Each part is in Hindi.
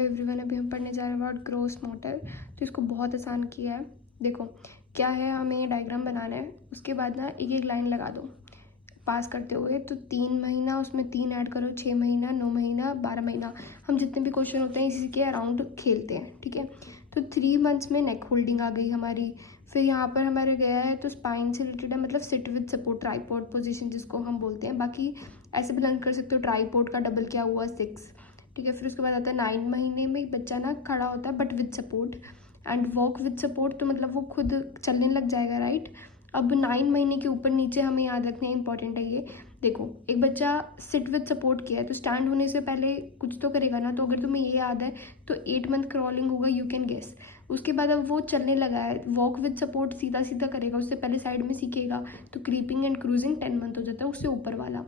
एवरीवन, अभी हम पढ़ने जा रहे हैं अबाउट ग्रोस मोटर। तो इसको बहुत आसान किया है। देखो क्या है, हमें डायग्राम बनाना है। उसके बाद ना एक एक लाइन लगा दो पास करते हुए। तो 3 महीना, उसमें 3 ऐड करो, 6 महीना, 9 महीना, 12 महीना। हम जितने भी क्वेश्चन होते हैं इसी के अराउंड खेलते हैं, ठीक है। तो 3 मंथ्स में नेक होल्डिंग आ गई हमारी। फिर यहाँ पर हमारे गया है तो स्पाइन से रिलेटेड है, मतलब seat with support, tripod position जिसको हम बोलते हैं। बाकी ऐसे भी लर्न कर सकते हो, ट्राइपॉड का डबल क्या हुआ 6, ठीक है। फिर उसके बाद आता है 9 महीने में बच्चा ना खड़ा होता है but with support, and walk with support, तो मतलब वो खुद चलने लग जाएगा, राइट। अब 9 महीने के ऊपर नीचे हमें याद रखना है, इंपॉर्टेंट है ये। देखो एक बच्चा सिट विद सपोर्ट किया है तो स्टैंड होने से पहले कुछ तो करेगा ना। तो अगर तुम्हें ये याद है तो 8 मंथ क्रॉलिंग होगा, यू कैन गेस। उसके बाद अब वो चलने लगा है, वॉक विद सपोर्ट सीधा सीधा करेगा, उससे पहले साइड में सीखेगा। तो क्रीपिंग एंड क्रूजिंग 10 मंथ हो जाता है उससे ऊपर वाला।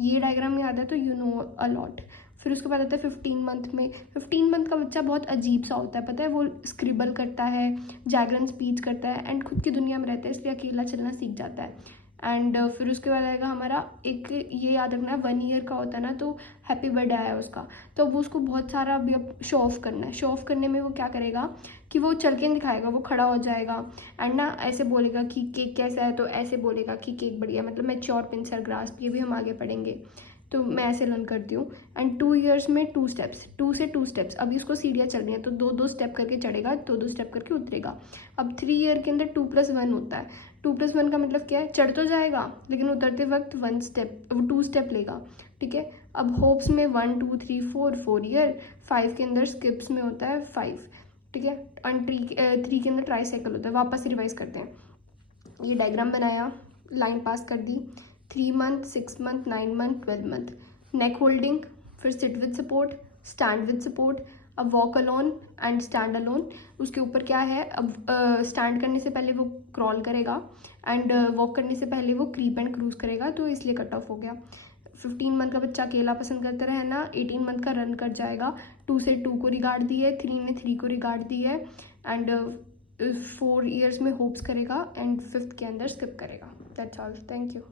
ये डायग्राम याद है तो यू नो अ लॉट। फिर उसके बाद आता है 15 मंथ में। 15 मंथ का बच्चा बहुत अजीब सा होता है, पता है। वो स्क्रिबल करता है, जैगरन स्पीच करता है, एंड खुद की दुनिया में रहता है, इसलिए अकेला चलना सीख जाता है। एंड फिर उसके बाद आएगा हमारा एक, ये याद रखना है 1 ईयर का होता है ना, तो हैप्पी बर्थडे आया उसका, तो अब उसको बहुत सारा अभी अब शो ऑफ करना है। शो ऑफ करने में वो क्या करेगा कि वो चल के नहीं दिखाएगा, वो खड़ा हो जाएगा एंड ना ऐसे बोलेगा कि केक कैसा है, तो ऐसे बोलेगा कि केक बढ़िया, मतलब मैच्योर पिंसर ग्रास्प, ये भी हम आगे पढ़ेंगे। तो मैं ऐसे लर्न करती हूँ। एंड 2 ईयर्स में 2 स्टेप्स, 2 से 2 स्टेप्स। अभी उसको सीढ़ियाँ चल रही हैं तो 2-2 स्टेप करके चढ़ेगा, 2-2 स्टेप करके उतरेगा। अब 3 ईयर के अंदर 2+1 होता है। 2+1 का मतलब क्या है, चढ़ तो जाएगा लेकिन उतरते वक्त 1 स्टेप, वो 2 स्टेप लेगा, ठीक है। अब होप्स में 1 2 3 4 ईयर, 5 के अंदर स्किप्स में होता है 5, ठीक है। एंड 3 के अंदर ट्राई साइकिल होता है। वापस रिवाइज करते हैं। ये डायग्राम बनाया, लाइन पास कर दी। 3 month, 6 month, 9 month, 12 month. Neck holding, फिर sit with support, stand with support, अब walk alone and stand alone. उसके ऊपर क्या है, अब स्टैंड करने से पहले वो क्रॉल करेगा एंड वॉक करने से पहले वो क्रीप एंड क्रूज करेगा, तो इसलिए कट ऑफ हो गया। 15 मंथ का बच्चा अकेला पसंद करता है ना। 18 मंथ का रन कर जाएगा। 2 से 2 को रिगार्ड दी है, 3 ने 3 को रिगार्ड दी है, एंड 4 ईयर्स में होप्स करेगा, एंड 5th के अंदर स्किप करेगा। That's all, thank you.